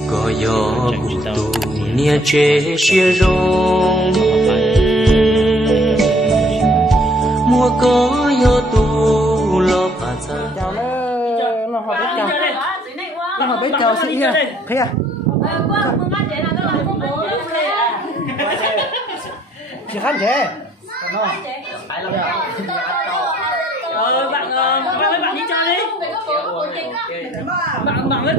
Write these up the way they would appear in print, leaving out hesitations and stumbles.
có gió cụ tù nia chế xia rong mùa có gió tù lo bà cha nó họ biết chào sĩ nha thấy à chị khán trẻ bạn đi chơi đi bạn với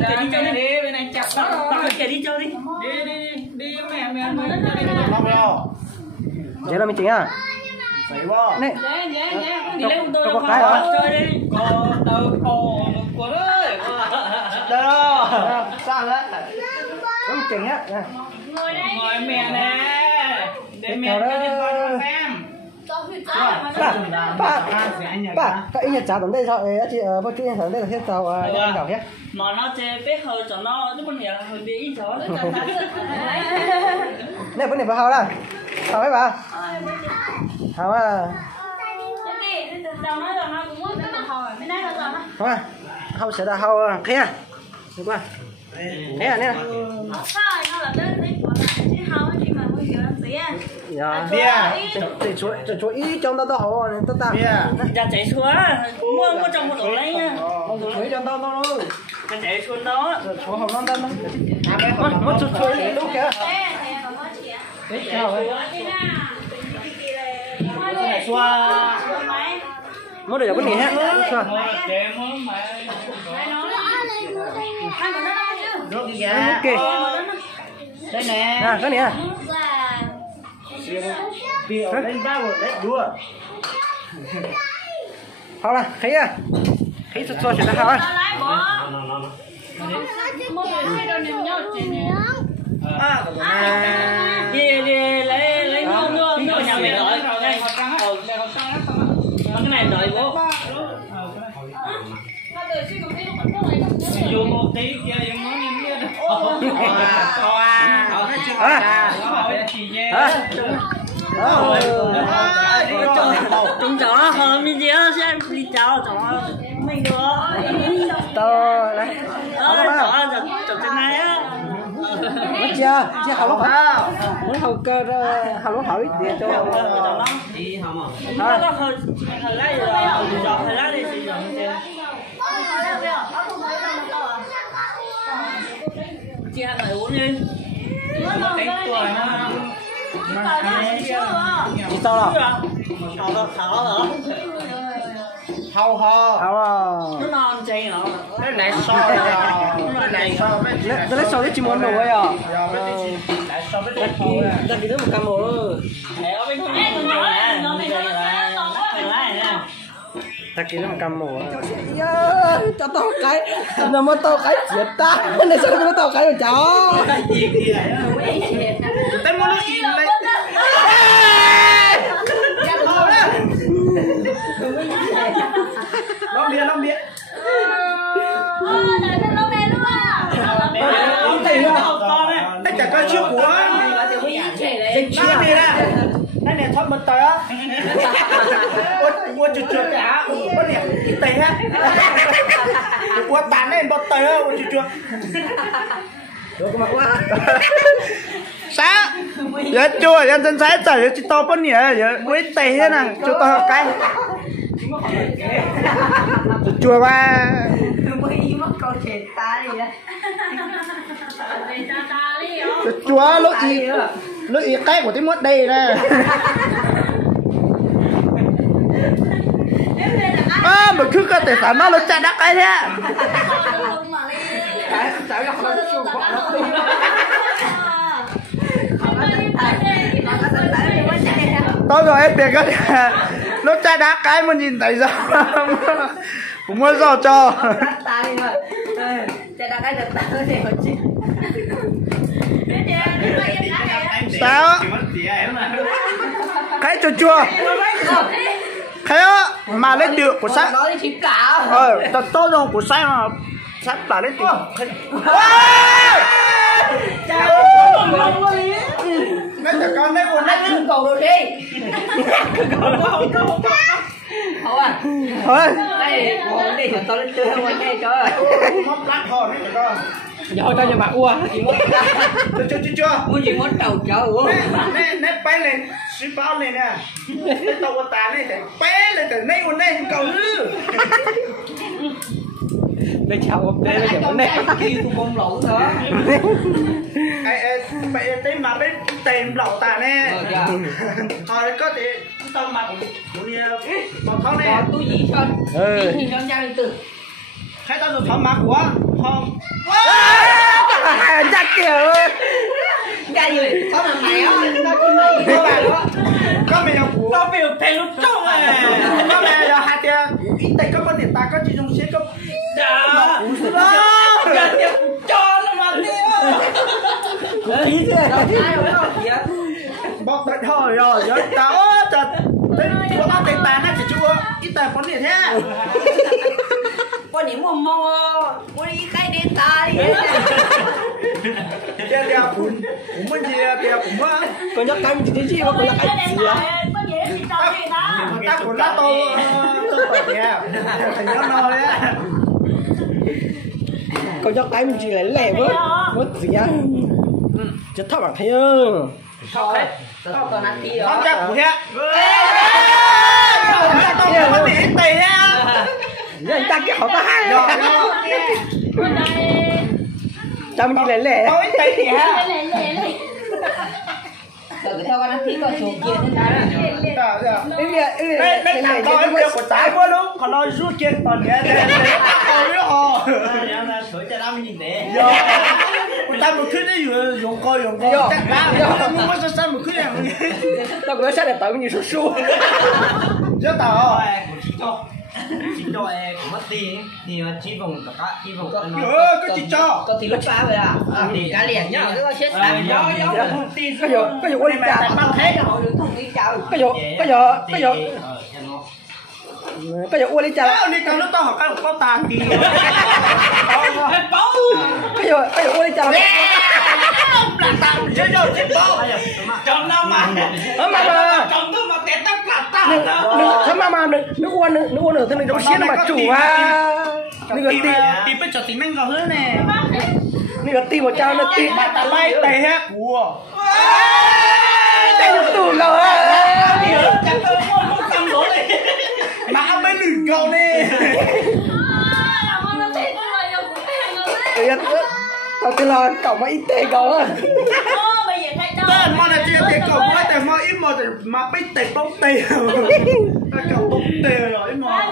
kẻ đi chơi đi bên này chặt bạn với kẻ đi chơi đi đi mẹ vậy là mình chỉnh à này đi lấy con tôi có cái hả chơi đi có tao cổ của đấy đó sao đấy không chỉnh á ngồi mẹ nè để mẹ cho đi coi cho em bà các anh nhà cháu đến đây sao chị bác chú em đến đây là hết cháu đang搞nhé mà nó chơi biết hơi cho nó chứ con nhà hơi bị chó này vấn đề phải hao đó hao mấy bà hao à không à hao sẽ là hao thế à được qua thế à nè chạy chuối ý trong đó họ ta ra chạy xuống mua có trong một tổ lấy nha chuối trong đó nó chạy xuống đó chuối hồng non đó nó chuối đúng kìa đấy chào ơi mới được cái gì hết ok đây nè cái này lên ba một đấy đua hao là thấy à thấy cho chuyện hao à lấy mua nhà mẹ đợi cái này đợi bố dùng một tí kia dùng món nhân kia chúng cháu nó hơn như thế xem đi cháu cháu mình được to đấy cháu cháu trên này á mất chưa chứ hao lúc hả muốn hao cơ hao lúc hỏi để cho nó đi không à nó hơi lái rồi hơi lái đi sử dụng chưa chị ăn lại uống đi cái tuổi chị to rồi hảo hao nó non chay hả cái này so cái này so với cái lấy sầu đấy chỉ muốn đồ ấy à so với đặt cái thứ một cam mồ ở bên trong này nó đặt cái thứ một cam mồ cho to cái nó mới to cái chết ta này sao nó to cái rồi chó tên nó gì đấy lông bia đây chả coi trước của dịch chưa đi ra đây này thoát một tờ ôi chuột cả ôi nè tệ ha ôi bán này một tờ ôi chuột sao giờ chua giờ dân sáng giờ chỉ to bao nhiêu giờ quế tệ thế nè cho to cái chua ba chua lúc ý cái của cái mốt đây nè mà cứ cái tài sản nó chạy đắc cái thế tôi rồi em biết cái nó chạy đá cái mà nhìn thấy sao cũng muốn rõ cho sao cái chua chua cái đó mà lên được của sách tôi rồi của sách mà sách là lên được mấy thằng con đấy buồn đấy Ăn cầu rồi đi. Không à. Thôi. Đây, đi tao lên chơi không anh đây trời ơi. móc lát thôi mấy con. Rồi tao cho bà ua. Chưa. Muốn gì muốn đầu cháu uống. Nè bay lên, xí bao lên nè. Nè tao có tà này để bé lên để này còn này cầu nữa. Để chào ông đây là kiểu này. Kêu tụi con lẩu nữa. Vậy tên mà bên tên lẩu tà nè. Thôi có thể tao mặc một tháo này. Tôi gì cho. Gì cho gia đình tử. Khai tao dùng tháo mặc của không. Hai anh chắc kìa. Gia gì? Sao mà mày á? Tao chỉ mày các bạn đó. Có mày nào của. Tao biểu thầy lúc trông à. Có mày là hai tia. Ít tay có vấn đề ta có chỉ dùng xe có. Đó. Giờ tiệp cho nó mà tiêu. Ý thế. Ai rồi đó? Gì á? Bọc tận hồi rồi. Tao thật. Chúa bác tên tàn á chỉ chúa. Ít tay vấn đề thế. Con những mua đi cái đến ta đi. Dia pun dia pun mah. Kau nhắc cái mình chỉ mà kau nhắc cái gì á? Ta pun lá to ya. Thành nó đấy. Kau nhắc cái mình chỉ là lẻ mất gì á? Chết thằng bạn thấy ơ. Thôi, tao nát tí Không đó. chắc của thế. Tao có bị tì ha. Anh ta cái họ có hai. Tao mình chỉ là lẻ. Tao ít tì thì ha. Tao tao nát tí coi chuột kia thế nào. Bên thằng tao em được của trái quá đúng. Còn nói rút trên toàn nhé. Tao biết họ. Ta một khuyết đấy dùng coi chắc đã muốn mất sao một khuyết này Tao có sát để tao như su rất tao chỉ cho em cũng mất tiền thì chỉ vùng có chỉ cho Tao thì lúc ba rồi à? Cá liền nhá. Nó chết sẵn. Có dụ có đi chào. Bằng thế là họ được thông đi chào. Có dụ uống đi chào. tao đi tao nó tao học cái có tà kỳ Có dụ uống đi chào. tao chơi rồi chết bao Chồng đâu mà. Mà Chồng tôi mà tét tất cả tao. mà nước uống nữa thì mình đâu xiết mà chủ à. Mình có tìm bên chỗ tìm anh vào hơn nè mình có tìm một chào nó tìm mà ta lay tay hết của đây là tủ rồi Chẳng tôi muốn tâm đổ đi. mà bên đừng cầu nè tao tên là cậu mà ít tệ cậu á. tên mà là chuyện tiền cầu quáแต่mà ít mà bên tệ bóng tệ ta cầu bóng tệ rồi mà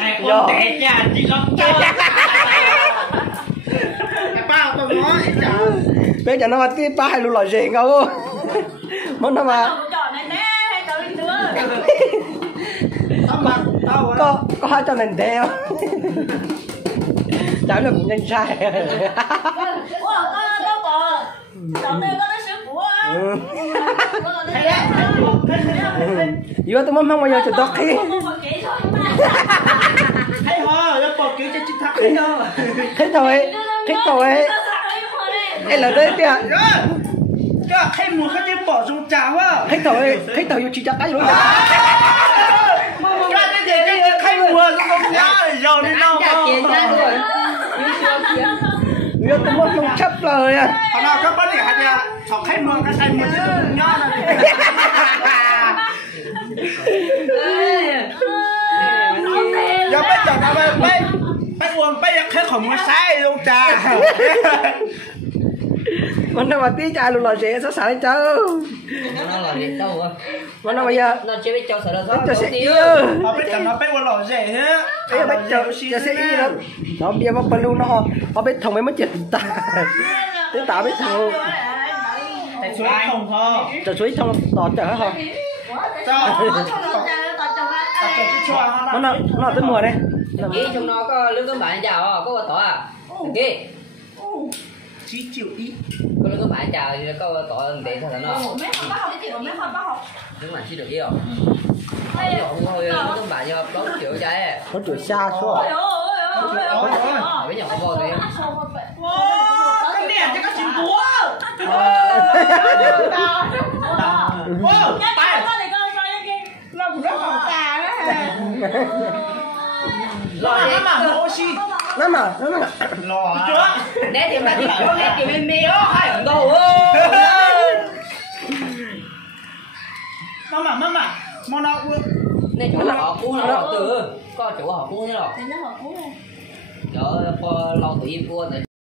Hai con tệ nha, chỉ lắm cho. bao tao nói chả Bây giờ nó mà tiếp ba hai lũ lòi rể cậu món nó mà có hai trăm lần đeo cháu là cũng nhanh sai Yêu tôi mong bao giờ cho tóc khi thấy ho nó bỏ kiểu cho chính thắc thấy ho thích thôi em là đây kìa cái khay mùa cái chim bỏ xuống chảo á thích thôi yêu chỉ chắc cái luôn cái khay mùa nó không nhá rồi đi đâu yêu tôi muốn không chấp lời à hồi nào các bác để hạt nhà thọ khay mùa cái khay mùa chứ không nhá này giờ bây giờ nào bây uống bây giờ khay không có sai luôn trà món nào mà tí chai luôn lòi rể sao xả lên cháu Nó là điện đâu rồi. món nào bây giờ Nó chưa biết cho sợ đâu cho sẽ yêu họ biết chẳng nó biết uống lò rẻ hết bây giờ bây giờ sẽ yêu đó nó bia vào balloon nó biết thằng mấy mất chuyện ta tiếng tao biết thằng tại suối không ho trời suối trong tọt chở hả nó tới mùa đây Kì trong nó có lương cơm bạn chào có tỏi à? Kì. chỉ chịu ít Có lương cơm bạn chào thì có tỏi để sao nó. Đúng là chỉ được yêu. Thôi lương cơm bạn cho đón kiểu chạy. nó tuổi xa xuống Bây giờ không vô thì. Cái này chứ có chuyện búa. Nó mà Nè thì mà đi có nghe kiểu mê đó hay không đâu Mama, mau nào Nè chỗ họ cú nào từ có chỗ họ cú thế nào? Chỗ lâu tự nhiên cua